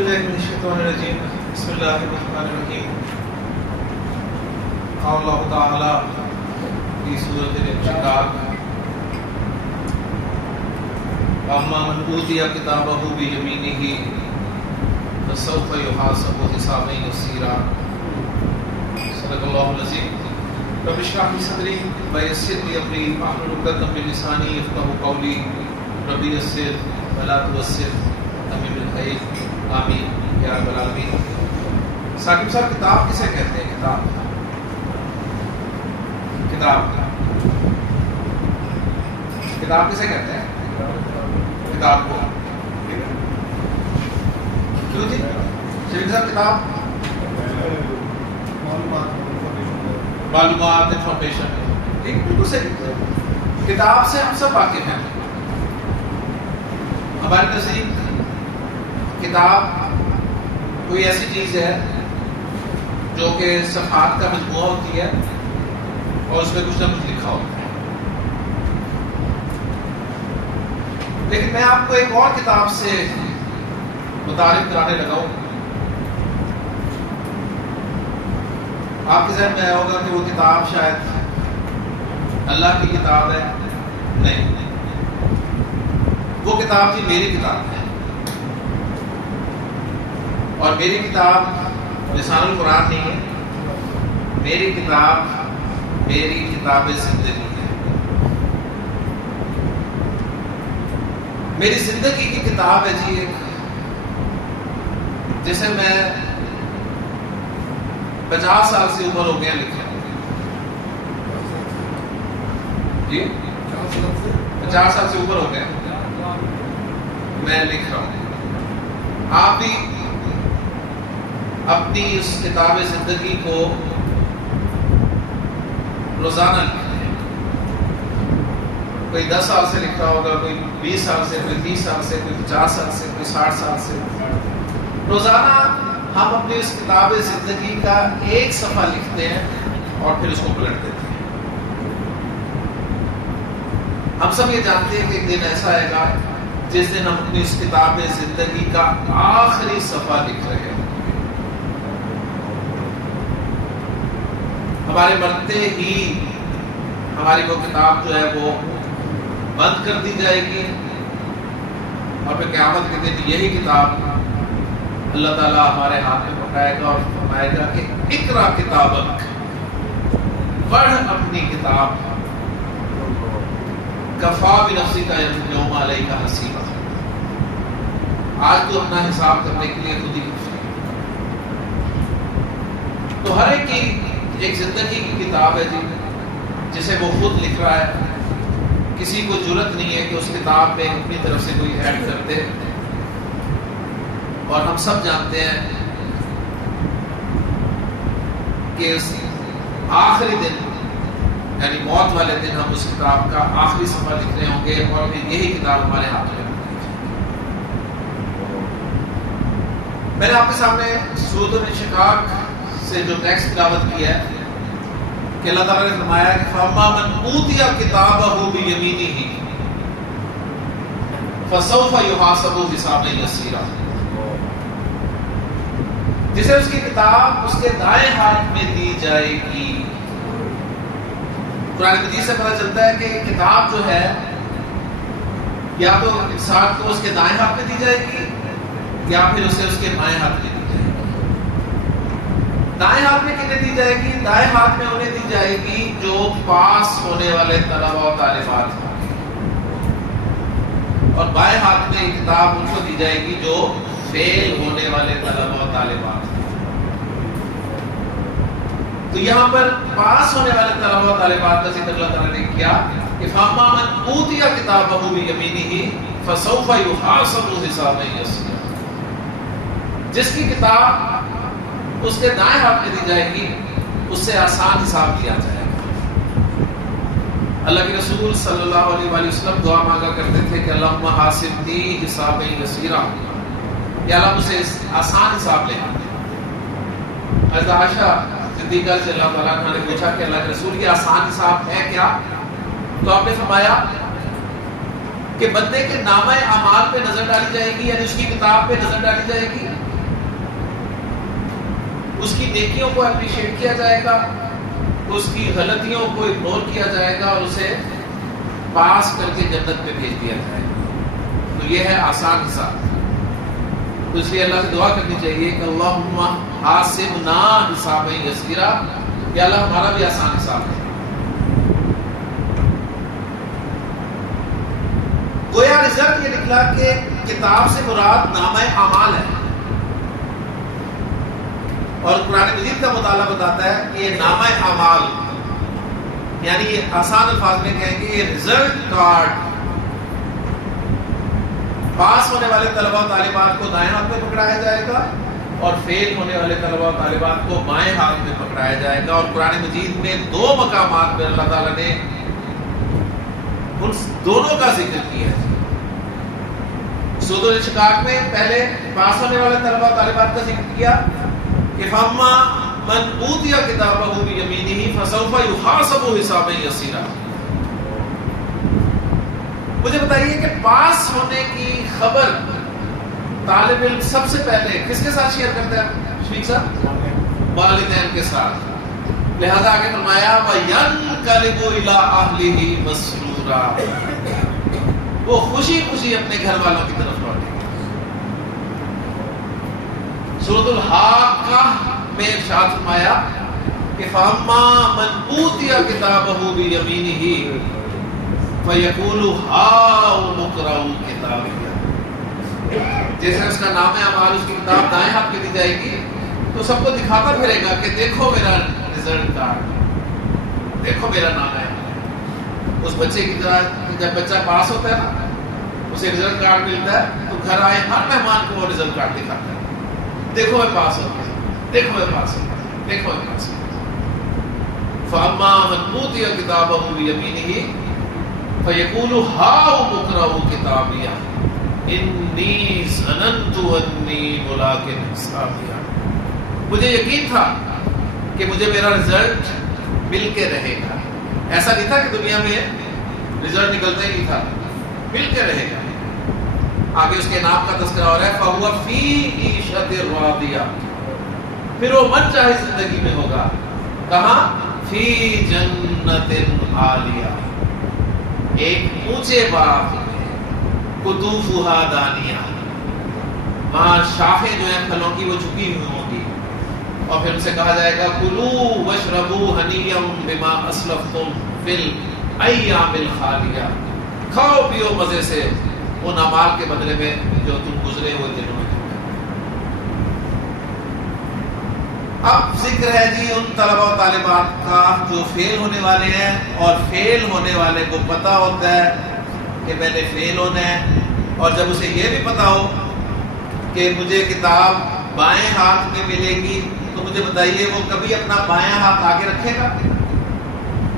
باللہ من الشیطان الرجیم بسم اللہ الرحمن الرحیم قال اللہ تعالی فی سورۃ الانشقاق اما من اوتی کتابہ بیمینہ فسوف یحاسب حسابا یسیرا صدق اللہ العظیم رب اشرح لی صدری ویسر لی امری واحلل عقدۃ من لسانی یفقهوا قولی رب یسر ولا تعسر امین بالخیر آمین یا رب العالمین۔ ثاقب صاحب کتاب کسے کہتے ہیں؟ کتاب کسے کہتے ہیں؟ کتاب کو کیوں جی شریف صاحب کتاب معلومات انفارمیشن ٹھیک بالکل صحیح۔ کتاب سے ہم سب واقف ہیں۔ ہمارے نزدیک کتاب کوئی ایسی چیز ہے جو کہ صفحات کا مجموعہ ہوتی ہے اور اس میں کچھ نہ کچھ لکھا ہوتا ہے، لیکن میں آپ کو ایک اور کتاب سے متعارف کرانے لگا ہوں۔ آپ کے ذہن میں آیا ہوگا کہ وہ کتاب شاید اللہ کی کتاب ہے، نہیں، وہ کتاب تھی میری کتاب ہے، اور میری کتاب لسان القرآن نہیں ہے، میری کتاب زندگی ہے، میری زندگی کی کتاب ہے جی ایک، جسے میں 50 سال سے اوپر ہو گیا لکھے جی 50 سال سے اوپر ہو گیا میں لکھ رہا ہوں۔ آپ بھی اپنی اس کتاب زندگی کو روزانہ لکھیں، کوئی 10 سال سے لکھ رہا ہوگا، کوئی 20 سال سے، کوئی 30 سال سے، کوئی 50 سال سے، کوئی 60 سال سے۔ روزانہ ہم اپنی اس کتاب زندگی کا ایک صفحہ لکھتے ہیں اور پھر اس کو پلٹ دیتے ہیں۔ ہم سب یہ جانتے ہیں کہ ایک دن ایسا آئے گا جس دن ہم اپنی اس کتاب زندگی کا آخری صفحہ لکھ رہے ہیں۔ ہمارے مرتے ہی ہماری وہ کتاب جو ہے وہ بند کر دی جائے گی، اور پھر قیامت کے دن یہی کتاب اللہ تعالیٰ ہمارے ہاتھ میں پکڑائے گا اور فرمائے گا کہ اقرا کتابک، پڑھ اپنی کتاب، کفا بنفسک اليوم علیک حسیبا، آج تو اپنا حساب کرنے کے لیے خود ہی کافی۔ تو ہر ایک کی ایک زندگی کی کتاب ہے جی، جسے وہ خود لکھ رہا ہے، کسی کو جرأت نہیں ہے کہ اس کتاب میں اپنی طرف سے کوئی ایڈ کر دے۔ اور ہم سب جانتے ہیں کہ اس آخری دن یعنی موت والے دن ہم اس کتاب کا آخری صفحہ لکھ رہے ہوں گے، اور پھر یہی کتاب ہمارے ہاتھ میں ہوگی۔ میں نے آپ کے سامنے سورۃ الانشقاق سے جو ٹیکسٹ تلاوت کیا ہے کہ اللہ تعالیٰ نے فرمایا کہ فَأَمَّا مَنْ أُوتِيَ كِتَابَهُ بِيَمِينِهِ فَسَوْفَ يُحَاسَبُ حِسَابًا يَسِيرًا، جسے اس کی کتاب اس کے دائیں ہاتھ میں دی جائے گی۔ قرآن مجید سے پتہ چلتا ہے کہ کتاب جو ہے یا تو انسان کو اس کے دائیں ہاتھ میں دی جائے گی یا پھر اسے اس کے بائیں ہاتھ میں دی جائے گی۔ دائیں ہاتھ میں کنہیں دی جائے گی؟ دائیں ہاتھ میں انہیں دی جائے گی جو پاس ہونے والے طلباء و طالبات ہیں، اور بائیں ہاتھ میں یہ کتاب ان کو دی جائے گی جو فیل ہونے والے طلباء و طالبات ہیں۔ تو یہاں پر پاس ہونے والے طلباء و طالبات کا ذکر اللہ تعالیٰ نے کیا کہ فَأَمَّا مَنْ أُوتِيَ كِتَابَهُ بِيَمِينِهِ فَسَوْفَ يُحَاسَبُ حِسَابًا يَسِيرًا، جس کی کتاب اس کے دائیں ہاتھ میں دی جائے گی اس سے آسان حساب لیا جائے گا۔ اللہ کے رسول صلی اللہ علیہ وآلہ وسلم دعا مانگا کرتے تھے کہ اللہم حاسبنی حسابا یسیرا، یا اللہ مجھے آسان حساب لے۔ حضرت عائشہ صدیقہ سے اللہ تعالیٰ عنہ نے پوچھا کہ اللہ کے رسول یہ آسان حساب ہے کیا؟ تو آپ نے فرمایا کہ بندے کے نامہ اعمال پہ نظر ڈالی جائے گی، یعنی اس کی کتاب پہ نظر ڈالی جائے گی، اس کی نیکیوں کو اپریشیٹ کیا جائے گا، اس کی غلطیوں کو اگنور کیا جائے گا اور اسے پاس کر کے جنت میں بھیج دیا جائے گا۔ تو یہ ہے آسان حساب۔ تو اس لیے اللہ سے دعا کرنی چاہیے کہ اللہم حاسبنا حسابا یسیرا، یا اللہ ہمارا بھی آسان حساب ہے۔ گویا رزلٹ یہ نکلا کہ کتاب سے مراد نامہ اعمال ہے، اور قرآن مجید کا مطالعہ بتاتا ہے کہ یہ نامہ اعمال، یعنی یہ آسان الفاظ میں کہیں گے یہ رزلٹ کارڈ پاس ہونے والے طلبہ و طالبات کو دائیں ہاتھ میں پکڑایا جائے گا اور فیل ہونے والے طلبہ و طالبات کو بائیں ہاتھ میں پکڑایا جائے گا۔ اور قرآن مجید میں 2 مقامات پر اللہ تعالیٰ نے ان دونوں کا ذکر کیا ہے۔ سورۃ الانشقاق میں پہلے پاس ہونے والے طلبہ و طالبات کا ذکر کیا کہ فَأَمَّا مَنْ أُوتِيَ كِتَابَهُ بِيَمِينِهِ فَسَوْفَ يُحَاسَبُ حِسَابًا يَسِيرًا۔ مجھے بتائیے کہ پاس ہونے کی خبر طالب علم سب سے پہلے کس کے ساتھ شیئر کرتا ہے شفیق صاحب؟ والدین کے ساتھ۔ لہذا آگے فرمایا وَيَنْقَلِبُ إِلَىٰ أَهْلِهِ مَسْرُورًا، وہ خوشی خوشی اپنے گھر والوں کی طرف لوٹے گا۔ سورۃ الحاقہ میں ارشاد فرمایا کہ فَأَمَّا مَنْ أُوتِيَ كِتَابَهُ بِيَمِينِهِ فَيَقُولُ هَاؤُمُ اقْرَءُوا كِتَابِيَهْ، جیسے اس کا نام اعمال اس کی کتاب دائیں ہاتھ میں دی جائے گی تو سب کو دکھاتا پھرے گا کہ دیکھو میرا رزلٹ کارڈ، دیکھو میرا نام ہے۔ اس بچے کی طرح جب بچہ پاس ہوتا ہے نا، اسے رزلٹ کارڈ ملتا ہے تو گھر آئے ہر مہمان کو وہ رزلٹ کارڈ دکھاتا ہے، دیکھو میں پاس ہو گیا، دیکھو میں پاس ہو گیا، دیکھو میں پاس ہو گیا۔ فَأَمَّا مَنْ أُوتِيَ كِتَابَهُ بِيَمِينِهِ فَيَقُولُ هَاؤُمُ اقْرَءُوا كِتَابِيَهْ إِنِّي ظَنَنْتُ أَنِّي مُلَاقٍ حِسَابِيَهْ، مجھے یقین تھا کہ مجھے میرا رزلٹ مل کے رہے گا۔ ایسا نہیں تھا کہ دنیا میں رزلٹ نکلتا ہی نہیں تھا، مل کے رہے گا۔ آگے اس کے نام کا تذکرہ ہو رہا ہے فَهُوَ فِي عِيشَةٍ رَاضِيَةٍ، پھر وہ من چاہے زندگی میں ہوگا، کہاں؟ فِي جَنَّةٍ عَالِيَةٍ، ایک اونچے باغ میں، قُطُوفُهَا دَانِيَةٌ، وہاں شاخیں جو ہیں پھلوں کی وہ جھکی ہوئی ہوں گی، اور پھر ان سے کہا جائے گا کُلُوا وَاشْرَبُوا هَنِيًّا بِمَا أَسْلَفْتُمْ فِي الْأَيَّامِ الْخَالِيَةِ، کھاؤ پیو مزے سے ان اعمال کے بدلے میں جو تم گزرے ہوئے دنوں میں۔ اب ذکر ہے جی ان طلبہ و طالبات کا جو فیل ہونے والے ہیں، اور فیل ہونے والے کو پتا ہوتا ہے کہ میں نے فیل ہونا ہے، اور جب اسے یہ بھی پتا ہو کہ مجھے کتاب بائیں ہاتھ میں ملے گی تو مجھے بتائیے وہ کبھی اپنا بائیں ہاتھ آگے رکھے گا؟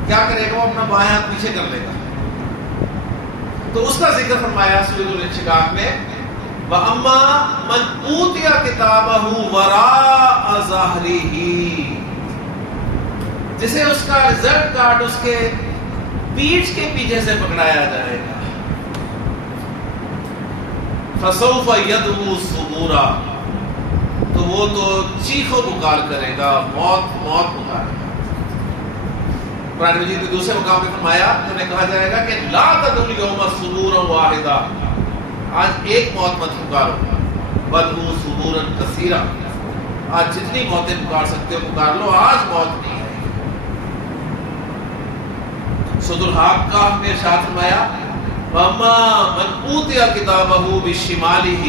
کیا کرے گا؟ وہ اپنا بائیں ہاتھ پیچھے کر لے گا۔ تو اس کا ذکر فرمایا سورۃ الانشقاق میں وَأَمَّا مَنْ أُوتِيَ كِتَابَهُ وَرَاءَ ظَهْرِهِ، جسے اس کا رزلٹ کارڈ اس کے پیٹھ کے پیچھے سے پکڑایا جائے گا، فَسَوْفَ يَدْعُو ثُبُورًا، تو وہ تو چیخ و پکار کرے گا، موت موت پکارے گا۔ قرآن مجید کے دوسرے مقام پہ فرمایا تو انہیں کہا جائے گا کہ لا تدعوا اليوم ثبورا واحدا، آج ایک موت مت پکارو، وادعوا ثبورا کثیرا، آج جتنی موتیں پکار سکتے ہو پکار لو، آج موت نہیں ہے۔ سورۃ الحاقہ میں ارشاد فرمایا وَأَمَّا مَنْ أُوتِيَ كِتَابَهُ بِشِمَالِهِ،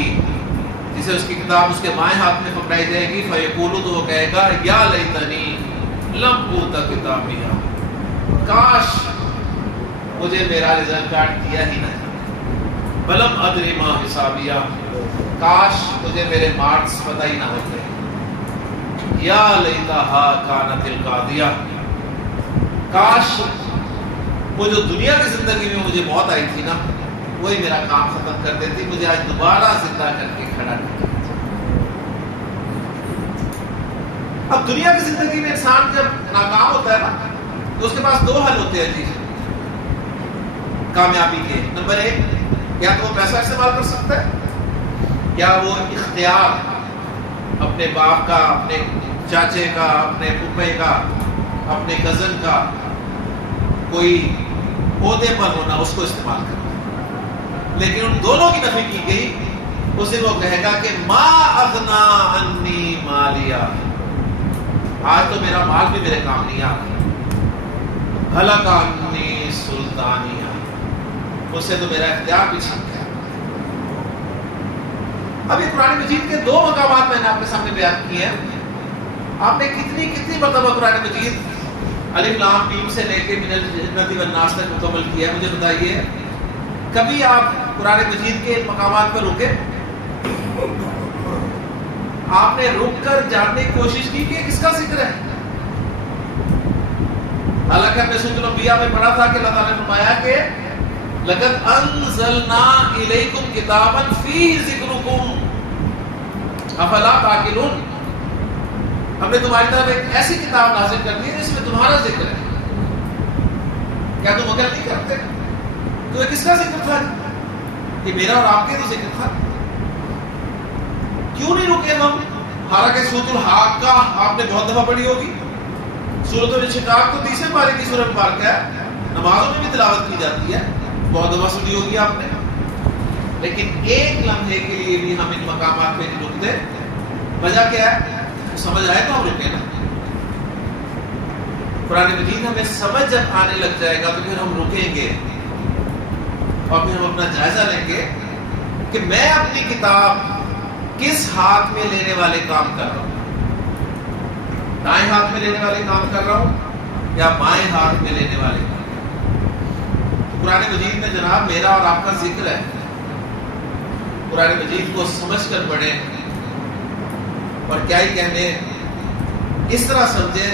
جسے اس کی کتاب اس کے بائیں ہاتھ میں پکڑائی جائے گی، فَيَقُولُ، تو وہ کہے گا یا لیتنی لم اوت کتابیہ، کاش مجھے میرا رزلٹ کارڈ دیا ہی نہ، ولم ادری ما حسابیہ، کاش مجھے میرے مارکس پتہ ہی نہ ہوتے، یا لیتہا کانت القاضیہ، کاش وہ جو دنیا کی زندگی میں مجھے موت آئی تھی نا وہی میرا کام ختم کر دیتی، مجھے آج دوبارہ زندہ کر کے کھڑا کر دیتی۔ اب دنیا کی زندگی میں انسان جب ناکام ہوتا ہے نا تو اس کے پاس 2 حل ہوتے ہیں جی کامیابی کے۔ نمبر 1، یا تو وہ پیسہ استعمال کر سکتا ہے، یا وہ اختیار اپنے باپ کا، اپنے چاچے کا، اپنے پھپھے کا، اپنے کزن کا کوئی عہدے پر ہونا، اس کو استعمال کرنا، لیکن ان دونوں کی نفی کی گئی. اس دن وہ کہے گا کہ ما اغنا انی مالیا، آج تو میرا مال بھی میرے کام نہیں آ رہا. ہلک انی سلطانیہ، اس سے تو میرا اختیار بھی چھن گیا. اب یہ قرآن مجید کے دو مقامات میں نے آپ کے سامنے بیان کیے ہیں. آپ نے کتنی مرتبہ قرآن مجید الف لام میم سے لے کے من الجنۃ والناس تک مکمل کیا ہے؟ مجھے بتائیے کبھی آپ قرآن مجید کے مقامات پر رکے؟ آپ نے رک کر جاننے کی کوشش کی کہ کس کا ذکر ہے؟ حالانکہ ہم نے سورۃ الانبیاء میں پڑھا تھا کہ اللہ تعالیٰ نے فرمایا کہ لَقَدْ أَنزَلْنَا إِلَيْكُمْ كِتَابًا فِيهِ ذِكْرُكُمْ أَفَلَا تَعْقِلُونَ، ہم نے تمہاری طرف ایک ایسی کتاب نازل کر دی ہے جس میں تمہارا ذکر ہے، کیا تم عقل نہیں کرتے؟ تو یہ کس کا ذکر تھا؟ یہ میرا اور آپ کے تو ذکر تھا. کیوں نہیں رکے ہم؟ حالانکہ سورۃ الحاقہ آپ نے بہت دفعہ پڑھی ہوگی. سورۃ الانشقاق تو 30 پارے کی سورۃ مبارکہ ہے، نمازوں میں بھی تلاوت کی جاتی ہے، بہت دفعہ سنی ہوگی آپ نے. لیکن ایک لمحے کے لیے بھی ہم ان مقامات پہ نہیں رکتے. وجہ کیا ہے؟ سمجھ آئے تو ہم رکے نا. قرآن مجید ہمیں سمجھ جب آنے لگ جائے گا تو پھر ہم رکیں گے اور پھر ہم اپنا جائزہ لیں گے کہ میں اپنی کتاب کس ہاتھ میں لینے والے کام کر رہا ہوں. دائیں ہاتھ میں لینے والے کام کر رہا ہوں یا بائیں ہاتھ میں لینے والے کام؟ قرآن مجید میں جناب میرا اور آپ کا ذکر ہے. قرآن مجید کو سمجھ کر پڑھیں اور کیا ہی کہنے، اس طرح سمجھیں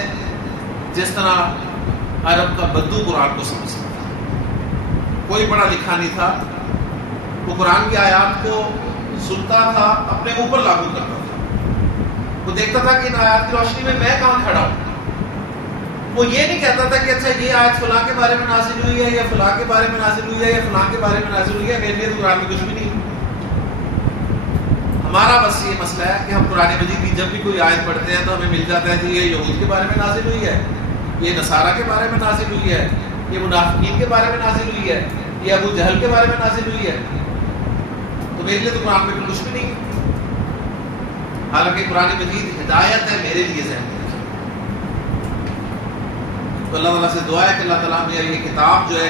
جس طرح عرب کا بدو قرآن کو سمجھتا تھا. کوئی پڑھا لکھا نہیں تھا، وہ قرآن کی آیات کو سنتا تھا، اپنے اوپر لاگو کرتا تھا. وہ دیکھتا تھا کہ ان آیات کی روشنی میں کہاں کھڑا ہوں. وہ یہ نہیں کہتا تھا کہ اچھا یہ آیت فلاں کے بارے میں نازل ہوئی ہے یا فلاں کے بارے میں نازل ہوئی ہے یا فلاں کے بارے میں نازل ہوئی ہے، میرے لیے تو قرآن میں کچھ بھی نہیں. ہمارا بس یہ مسئلہ ہے کہ ہم قرآن مجید کی جب بھی کوئی آیت پڑھتے ہیں تو ہمیں مل جاتا ہے کہ یہ یہود کے بارے میں نازل ہوئی ہے، یہ نصارہ کے بارے میں نازل ہوئی ہے، یہ منافقین کے بارے میں نازل ہوئی ہے، یہ ابو جہل کے بارے میں نازل ہوئی ہے. تو میرے لیے تو قرآن میں کچھ بھی نہیں. حالانکہ قرآن مجید ہدایت ہے میرے لیے ذہن میں. تو اللہ تعالیٰ سے دعا ہے کہ اللہ تعالیٰ ہمیں یہ کتاب جو ہے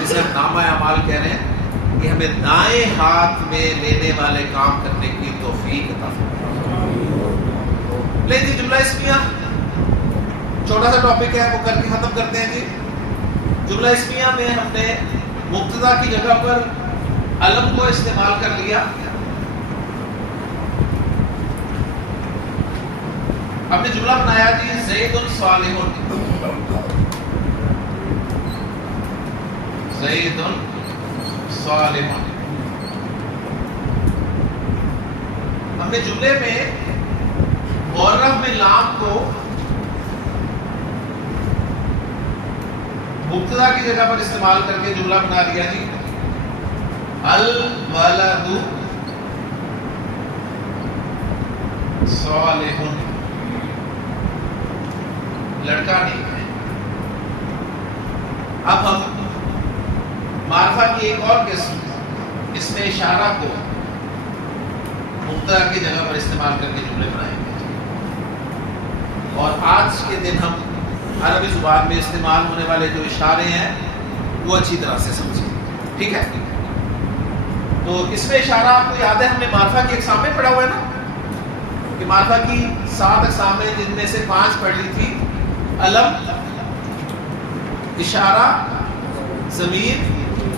جسے ہم نامہ اعمال کہہ رہے ہیں کہ ہمیں دائیں ہاتھ میں لینے والے کام کرنے کی توفیق عطا فرمائے. لیکن جملہ اسمیہ چھوٹا سا ٹاپک ہے، وہ کر کے ختم کرتے ہیں. جی جملہ اسمیہ میں ہم نے مبتدا کی جگہ پر علم کو استعمال کر لیا. ہم نے جملہ بنایا جی زید صالح، زید صالح. ہم نے جملے میں معرف میں لام کو مبتدا کی جگہ پر استعمال کر کے جملہ بنا دیا جی الولد صالح، لڑکا نہیں ہے. اب ہم معرفہ کی ایک اور قسم اس میں اشارہ کو مبتدا کی جگہ پر استعمال کر کے جملے بنائیں گے. اور آج کے دن ہم عربی زبان میں استعمال ہونے والے جو اشارے ہیں وہ اچھی طرح سے سمجھیں. ٹھیک ہے؟ تو اس میں اشارہ آپ کو یاد ہے ہم نے معرفہ کی اقسام میں پڑھا ہوا ہے نا کہ معرفہ کی 7 اقسام ہیں جن میں سے 5 پڑھ لی تھی. علم، اشارہ، ضمیر،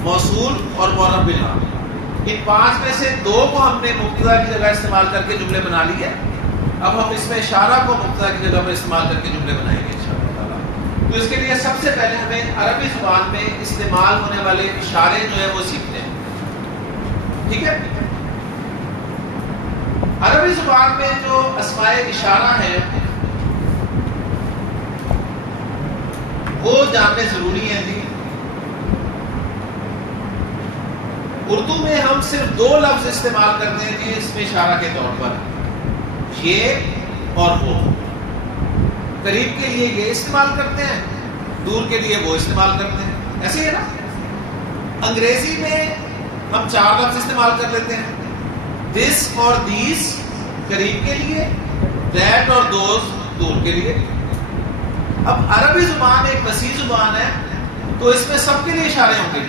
موصول اور معرف باللام. ان 5 میں سے 2 کو ہم نے مبتدا کی جگہ استعمال کر کے جملے بنا لی ہے. اب ہم اس میں اشارہ کو مبتدا کی جگہ پر استعمال کر کے جملے بنائیں گے انشاءاللہ تعالیٰ. تو اس کے لیے سب سے پہلے ہمیں عربی زبان میں استعمال ہونے والے اشارے جو ہیں وہ سیکھتے ہیں. ٹھیک ہے؟ عربی زبان میں جو اسماء اشارہ ہیں وہ جاننے ضروری ہیں جی. اردو میں ہم صرف 2 لفظ استعمال کرتے ہیں جی اس میں اشارہ کے طور پر، یہ اور وہ. قریب کے لیے یہ استعمال کرتے ہیں، دور کے لیے وہ استعمال کرتے ہیں. ایسے ہی ہے نا. انگریزی میں ہم 4 لفظ استعمال کر لیتے ہیں. دس اور دیز قریب کے لیے، دیٹ اور دوز دور کے لیے. اب عربی زبان ایک وسیع زبان ہے، تو اس میں سب کے لیے اشارے ہوں گے.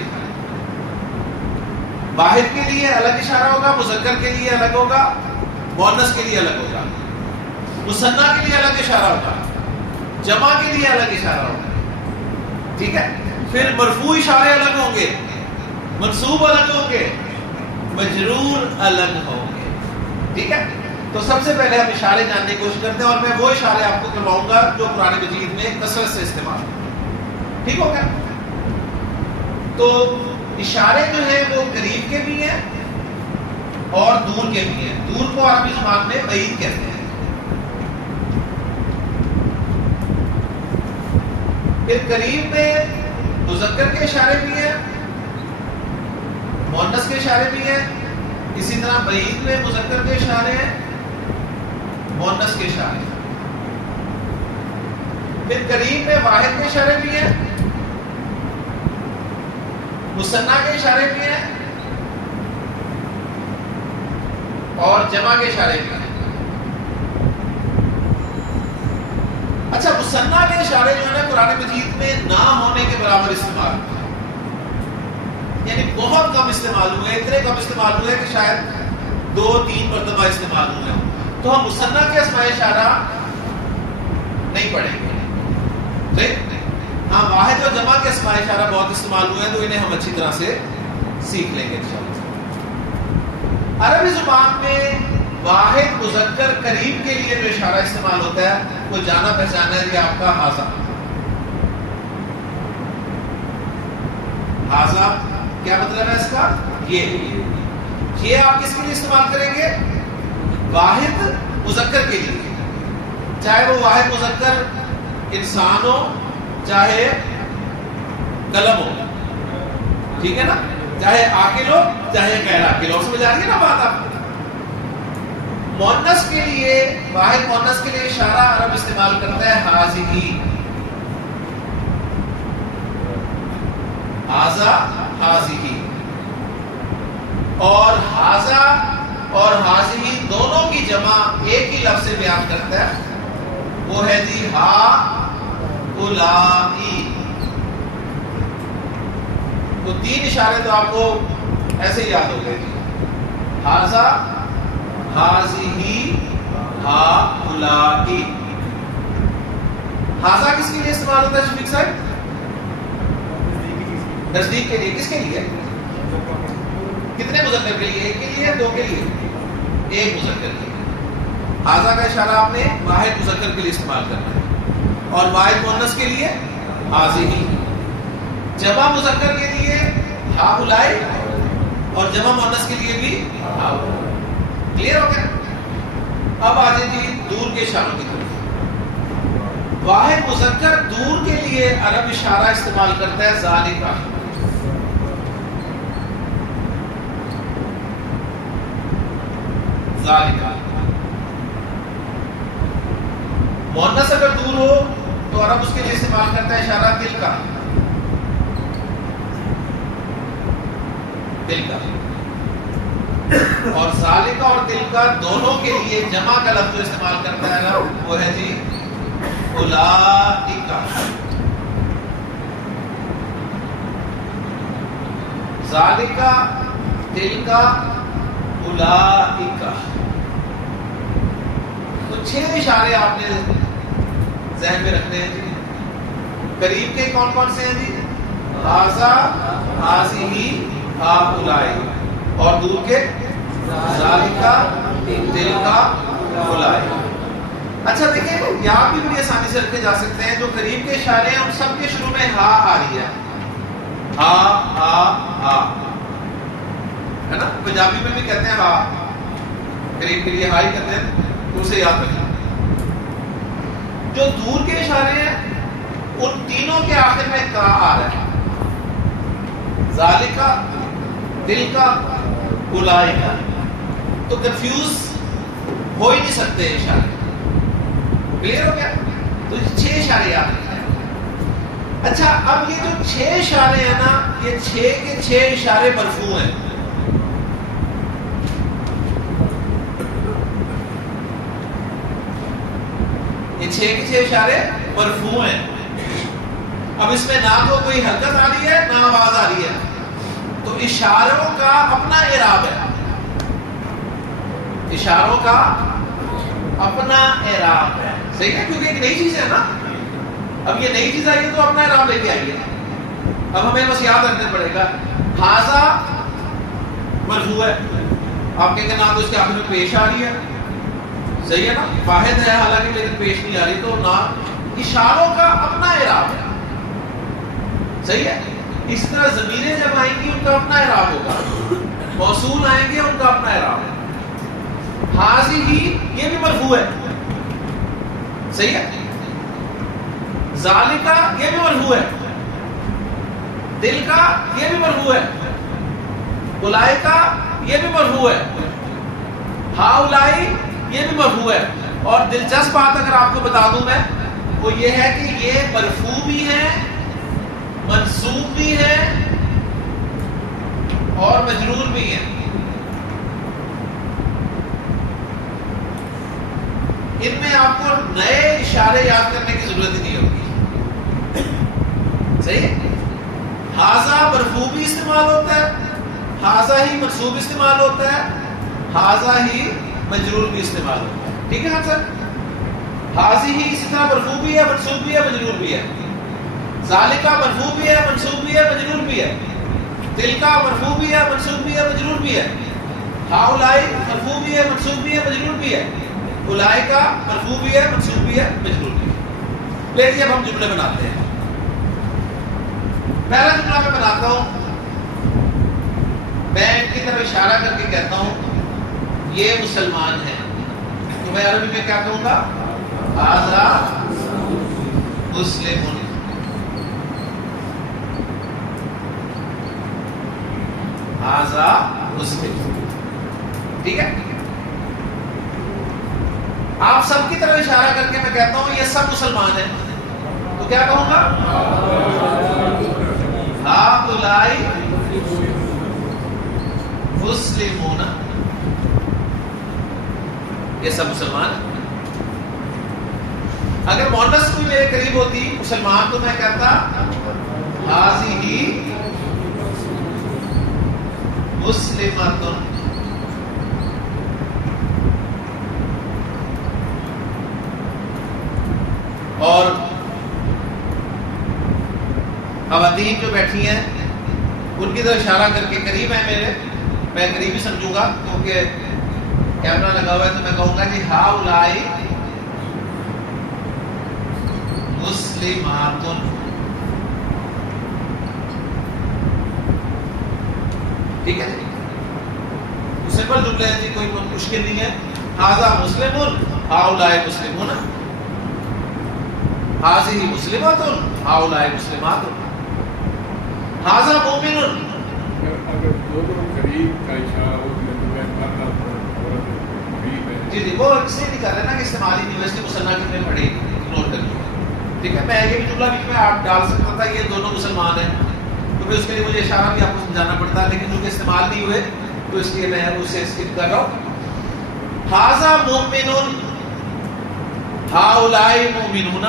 واحد کے لیے الگ اشارہ ہوگا، مذکر کے لیے الگ ہوگا، مؤنث کے لیے الگ ہوگا، مثنیٰ کے لیے الگ اشارہ ہوگا، جمع کے لیے الگ اشارہ ہوگا. ٹھیک ہے. پھر مرفوع اشارے الگ ہوں گے، منصوب الگ ہوں گے، مجرور الگ ہوں گے. ٹھیک ہے. تو سب سے پہلے ہم اشارے جاننے کی کوشش کرتے ہیں، اور میں وہ اشارے آپ کو کرواؤں گا جو قرآن مجید میں کثرت سے استعمال. ٹھیک ہو گیا. تو اشارے جو ہیں وہ قریب کے بھی ہیں اور دور کے بھی ہیں. دور کو عربی زبان میں بعید کہتے ہیں. پھر قریب میں مذکر کے اشارے بھی ہیں، مؤنث کے اشارے بھی ہیں. اسی طرح بعید میں مذکر کے اشارے ہیں، مؤنث کے اشارے ہیں. پھر قریب میں واحد کے اشارے بھی ہیں، مثنیٰ کے اشارے بھی ہیں اور جمع کے اشارے بھی ہیں. اچھا، مثنیٰ کے اشارے جو ہے قرآن مجید میں نہ ہونے کے برابر استعمال ہوئے، یعنی بہت کم استعمال ہوئے. اتنے کم استعمال ہوئے کہ شاید 2-3 مرتبہ استعمال ہوئے. تو ہم مثنیٰ کے اسماء اشارہ نہیں پڑھیں گے. ہاں، واحد اور جمع کے اسماء اشارہ بہت استعمال ہوئے ہیں، تو انہیں ہم اچھی طرح سے سیکھ لیں گے انشاءاللہ. عربی زبان میں واحد مذکر قریب کے لیے جو اشارہ استعمال ہوتا ہے وہ جانا پہچانا ہے. یہ آپ کا ہاذا. ہاذا کیا مطلب ہے اس کا؟ یہ آپ کس کے لیے استعمال کریں گے؟ واحد مذکر کے لیے، چاہے وہ واحد مذکر انسان ہو، چاہے قلم ہو. ٹھیک ہے نا. چاہے عاقل ہو چاہے غیر عاقل ہو. سمجھ آ رہی ہے نا بات آپ کو؟ مؤنث کے لیے، واحد مؤنث کے لیے اشارہ عرب استعمال کرتا ہے ہاذہ. ہاذا، ہاذہ. اور ہاذا اور ہاذہ دونوں کی جمع ایک ہی لفظ سے بیان کرتا ہے، وہ ہے جی ہا الائی. تو 3 اشارے تو آپ کو ایسے ہی یاد ہو گئے. ہاذا، ہاذہ، ہا الائی. ہاذا کس کے لیے استعمال ہوتا ہے شفیق صاحب؟ نزدیک کے لیے. کس کے لیے؟ کتنے مذکر کے لیے؟ ایک کے لیے، 2 کے لیے؟ ایک مذکر کے لیے. ہاذا کا اشارہ آپ نے واحد مذکر کے لیے استعمال کرنا ہے، اور واحد مؤنث کے لیے ہاذہ. جمع مذکر کے لیے ہا الائی، اور جمع مؤنث کے لیے بھی ہا. کلیئر ہو گیا؟ اب آ جائیں جی دور کے اشاروں کی طرف. واحد مذکر دور کے لیے عرب اشارہ استعمال کرتا ہے ذالک. مؤنث اگر دور ہو تو عرب اس کے لیے استعمال کرتا ہے اشارہ دل کا. دل کا. اور ذالک اور دل کا دونوں کے لیے جمع کا لفظ جو استعمال کرتا ہے نا وہ ہے جی اولئک. ذالک، دل کا، اولئک. تو 6 اشارے آپ نے ذہن میں رکھنے ہیں جی. قریب کے کون کون سے ہیں جی؟ ہاذا، ہاذہ، ہا الائی. اور دور کے ذالک، دل کا، الائی. اچھا دیکھیں، یہاں بھی بڑی آسانی سے رکھے جا سکتے ہیں. جو قریب کے اشارے ہیں ان سب کے شروع میں ہا آ رہی ہے. ہا، ہا، ہا ہے نا. پنجابی میں بھی کہتے ہیں ہا، قریب کے لیے ہا ہی کہتے ہیں، تو اسے یاد رکھیں. جو دور کے اشارے ہیں ان تینوں کے آخر میں کا آ رہا ہے. ذالک، دل کا، اولئک. تو کنفیوز ہو ہی نہیں سکتے اشارے. کلیئر ہو گیا؟ تو 6 اشارے یاد رکھنا ہے. اچھا اب یہ جو 6 اشارے ہیں نا یہ 6 کے 6 اشارے مرفوع ہیں. یہ 6 کے 6 اشارے مرفوع ہیں. اب اس میں نہ تو کوئی حرکت آ رہی ہے نہ آواز آ رہی ہے, تو اشاروں کا اپنا اعراب ہے. اشاروں کا اپنا اعراب ہے, صحیح ہے, کیونکہ ایک نئی چیز ہے نا. اب یہ نئی چیز آئی ہے تو اپنا اعراب لے کے آئیے. اب ہمیں بس یاد رکھنا پڑے گا ھذا مرفوع ہے, آپ کہیں گے نہ تو اس کے آخر میں پیش آ رہی ہے, صحیح ہے نا, واحد ہے حالانکہ لیکن پیش نہیں آ رہی, تو نہ اشاروں کا اپنا اعراب ہے, صحیح ہے. اس طرح ضمیریں جب آئیں گی ان کا اپنا اعراب ہوگا, موصول آئیں گے ان کا اپنا اعراب ہے. ھذہ یہ بھی مرفوع ہے, صحیح ہے. ذالک یہ بھی مرفوع ہے, دل کا یہ بھی مرفوع ہے, اولئک یہ بھی مرفوع ہے, ہؤلاء یہ بھی مرفوع ہے. اور دلچسپ بات اگر آپ کو بتا دوں میں وہ یہ ہے کہ یہ مرفوع بھی ہے, منصوب بھی ہے اور مجرور بھی ہے. ان میں آپ کو نئے اشارے یاد کرنے کی ضرورت ہی نہیں ہوگی, صحیح ہے. ھذا مرفوع بھی استعمال ہوتا ہے, ھذا ہی منصوب استعمال ہوتا ہے, ھذا ہی مجرور بھی استعمال ہوتا ہے. ٹھیک ہے سر. ھذہ ہی اسی طرح مرفوع بھی ہے, منصوب بھی ہے, مجرور بھی ہے. ذالک مرفوع بھی ہے, منصوب بھی ہے, مجرور بھی ہے. تلک مرفوع بھی ہے, منصوب بھی ہے, مجرور بھی ہے. ہؤلاء مرفوع بھی ہے, منصوب بھی ہے, مجرور بھی ہے. اولئک مرفوع بھی ہے, منصوب بھی ہے, مجرور بھی ہے. لیکن اب ہم جملے بناتے ہیں. پہلا جملہ میں بناتا ہوں, میں ان کی طرف اشارہ کر کے کہتا ہوں یہ مسلمان ہیں, تو میں عربی میں کیا کہوں گا, ھذا مسلم. ھذا مسلم, ٹھیک ہے. آپ سب کی طرف اشارہ کر کے میں کہتا ہوں یہ سب مسلمان ہیں, تو کیا کہوں گا, ہؤلاء مسلمون, یہ سب مسلمان ہیں. اگر مؤنث کوئی میرے قریب ہوتی مسلمان تو میں کہتا ھذہ مسلمۃ. اور خواتین جو بیٹھی ہیں ان کی طرف اشارہ کر کے قریب ہے میرے, میں قریب ہی سمجھوں گا کیونکہ کیمرہ لگا ہوا ہے, تو میں کہوں گا کہ ہؤلاء مسلمات. ٹھیک ہے, سمپل جملے ہیں جی, کوئی مشکل نہیں ہے. ھذا مسلم, ہؤلاء مسلمون, ھذہ مسلمۃ, ہؤلاء مسلمات, ھذا مومن. اگر دونوں قریب کا اشارہ ہو جی جی وہ اس لیے نہیں کر رہے نا کہ استعمال یونیورسٹی مسلمان کتنے پڑھی نوٹ کر لیا. ٹھیک ہے, میں یہ بھی جملہ بیچ میں آپ ڈال سکتا تھا یہ دونوں مسلمان ہیں, تو پھر اس کے لیے مجھے اشارہ بھی آپ کو سمجھانا پڑتا ہے, لیکن چونکہ استعمال نہیں ہوئے تو اس لیے میں اسے اسکپ کر رہا ہوں. ھذا مومن, ہؤلاء مومنون,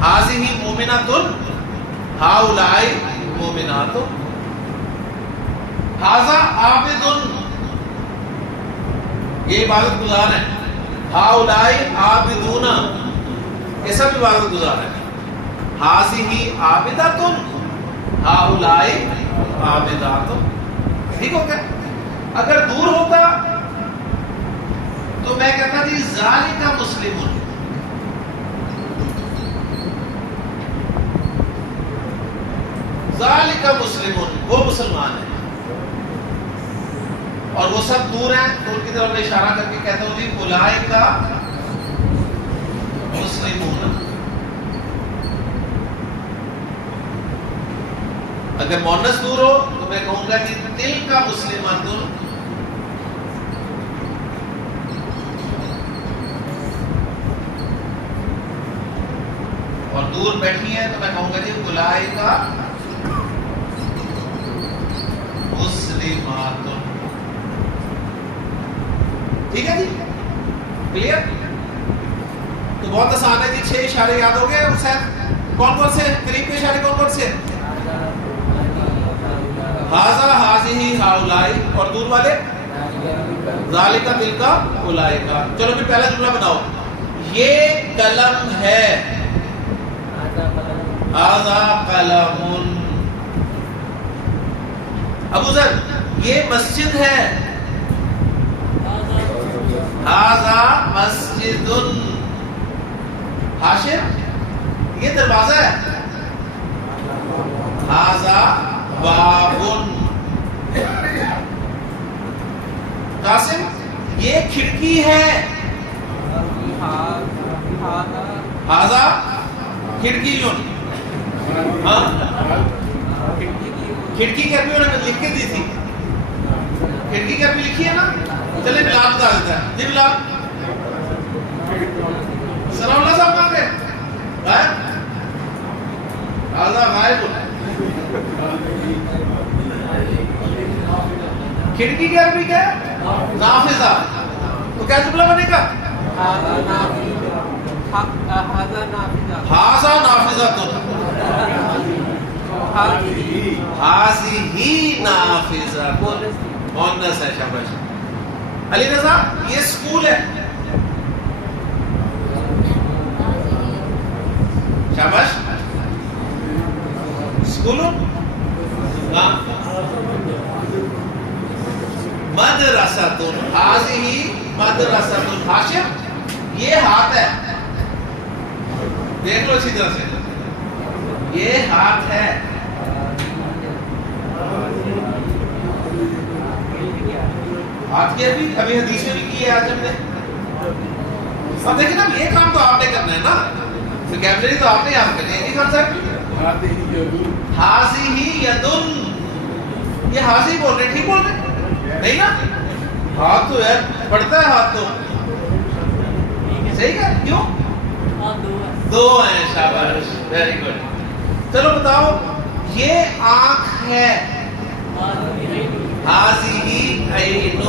ھذہ مومنۃ, ہؤلاء مومنات, ھذا عابد, یہ عبادت گزار ہے, ہؤلاء عابدون, یہ سب عبادت گزار ہے. ھذہ عابدۃ, ہؤلاء عابدات. ٹھیک ہو گیا. اگر دور ہوتا تو میں کہتا تھی ذالک مسلم, ذالک مسلم, وہ مسلمان ہیں. اور وہ سب دور ہیں تو ان کی طرف میں اشارہ کر کے کہتا ہوں جی اولئک مسلمون. اگر مؤنث دور ہو تو میں کہوں گا کہ تلک مسلمۃ, بیٹھی ہیں تو میں کہوں گا جی اولئک مسلمات. ٹھیک ہے جی, کلیئر؟ تو بہت آسان ہے جی, 6 اشارے یاد ہو گئے حسین؟ کون کون سے قریب کے اشارے کون کون سے؟ ہاذا, ہاذہ, ہؤلاء, اور دور والے ذالک, تلک, اولئک. چلو پھر پہلا جملہ بناؤ. یہ قلم ہے, ہاذا قلم. ابو ذر یہ مسجد ہے, ہاذا مسجد. ہاشم یہ دروازہ ہے, ہاذا باب. قاسم یہ کھڑکی ہے, ہاذا کھڑکیون. ہاں کھڑکی کی عربی انہوں نے لکھ کے دی تھی, کھڑکی کی عربی لکھی ہے نا. چلے بلال بتا دیتا ہے جی. بلال سلام اللہ صاحب کہاں گئے؟ غائب, ہاذا غائب. کھڑکی کی عربی کیا ہے؟ نافذہ. تو کیا جملہ بنے گا؟ ہاذا نافذۃ, ہاذہ نافذۃ. مؤنث ہے. شاباش. علی رضا یہ اسکول ہے. شاباش. اسکول. مدرسۃ, ہاذہ مدرسۃ. ہاشم یہ ہاتھ ہے, دیکھ لو اسی طرح سے, یہ ہاتھ ہے. ہاتھ کی ابھی حدیث میں بھی کی ہے آج ہم نے. اب دیکھیں نا, یہ کام تو آپ نے کرنا ہے نا, ویکیبلری تو آپ نے یاد کرنی ہے. کون سا ہاذہ یدن, یہ ہاذہ بول رہے, ٹھیک بول رہے نہیں نا؟ ہاتھ تو ہے, پڑھتا ہے ہاتھ تو صحیح ہے. کیوں؟ دو ہیں. شاباش, ویری گڈ. چلو بتاؤ, یہ آنکھ ہے, ہاذہ عین.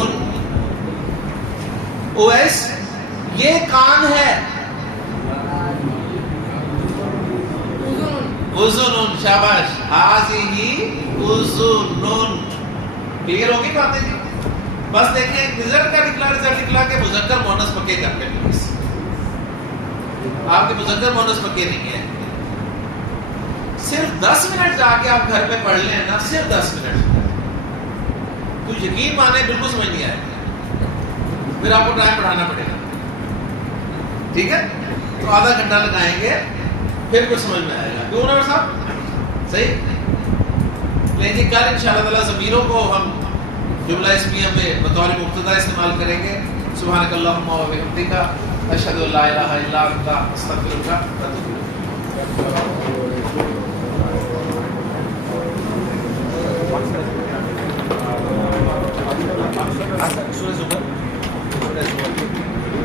اویس یہ کان ہے, اذن. شاباش, ہاذہ اذن. کلیئر ہوگی باتیں جی؟ بس دیکھیں رزلٹ نکلا کہ مذکر مؤنث پکے کر کے پلیز. آپ کے مذکر مؤنث پکے نہیں ہیں. صرف 10 منٹ جا کے آپ گھر میں پڑھ لیں نا, صرف 10 منٹ. تو یقین مانے بالکل سمجھ نہیں آئے, پھر آپ کو ٹائم پڑھانا پڑے گا. ٹھیک ہے, تو آدھا گھنٹہ لگائیں گے, پھر کچھ سمجھ میں آئے گا. کیوں نا صاحب؟ صحیح. لیکن کل انشاءاللہ تعالی ضمیروں کو ہم جملہ اسمیہ میں بطور مبتدا استعمال کریں گے. سبحانک اللہم و بحمدک, اشہد ان لا الہ الا انت, استغفرک و اتوب الیک. سورہ زمر